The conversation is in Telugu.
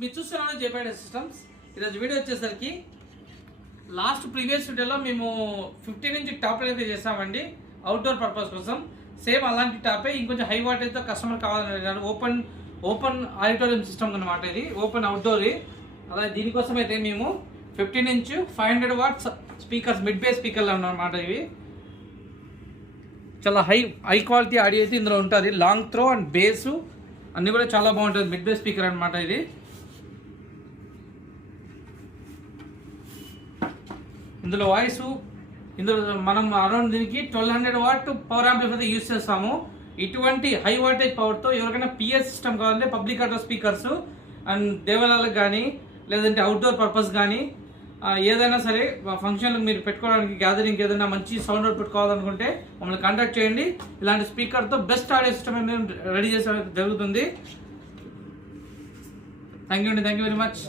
మీరు చూస్తున్నారు జేపీఐ సిస్టమ్స్. ఈరోజు వీడియో వచ్చేసరికి ప్రీవియస్ వీడియోలో మేము 50 నుంచి టాప్ అయితే చేసామండి అవుట్డోర్ పర్పస్ కోసం. సేమ్ అలాంటి టాపే ఇంకొంచెం హై వాటేజ్తో కస్టమర్ కావాలని ఓపెన్ ఆడిటోరియం సిస్టమ్ అనమాట. ఇది ఓపెన్ అవుట్డోర్. అలాగే దీనికోసం అయితే మేము 50 నుంచి 500 వాట్స్ స్పీకర్స్, మిడ్ బేస్ స్పీకర్లు అన్నమాట. ఇవి చాలా హై క్వాలిటీ ఆడియో అయితే ఇందులో ఉంటుంది. లాంగ్ త్రో అండ్ బేసు అన్నీ కూడా చాలా బాగుంటుంది. మిడ్ బేస్ స్పీకర్ అనమాట ఇది. ఇందులో వాయిస్, ఇందులో మనం అరౌండ్ దీనికి 1200 వాట్ పవర్ యాంప్లిఫైర్ అయితే యూజ్ చేస్తాము. ఇటువంటి హై వాటేజ్ పవర్తో ఎవరికైనా పిఎస్ సిస్టమ్ కావాలంటే పబ్లిక్ ఆటో స్పీకర్స్ అండ్ దేవాలయాలకు కానీ లేదంటే అవుట్డోర్ పర్పస్ కానీ ఏదైనా సరే ఫంక్షన్లకు మీరు పెట్టుకోవడానికి, గ్యాదరింగ్ ఏదైనా మంచి సౌండ్ అవుట్ పెట్టుకోవాలనుకుంటే మమ్మల్ని కాంటాక్ట్ చేయండి. ఇలాంటి స్పీకర్తో బెస్ట్ ఆడియో సిస్టమ్ మేము రెడీ చేసే జరుగుతుంది. Thank you very much.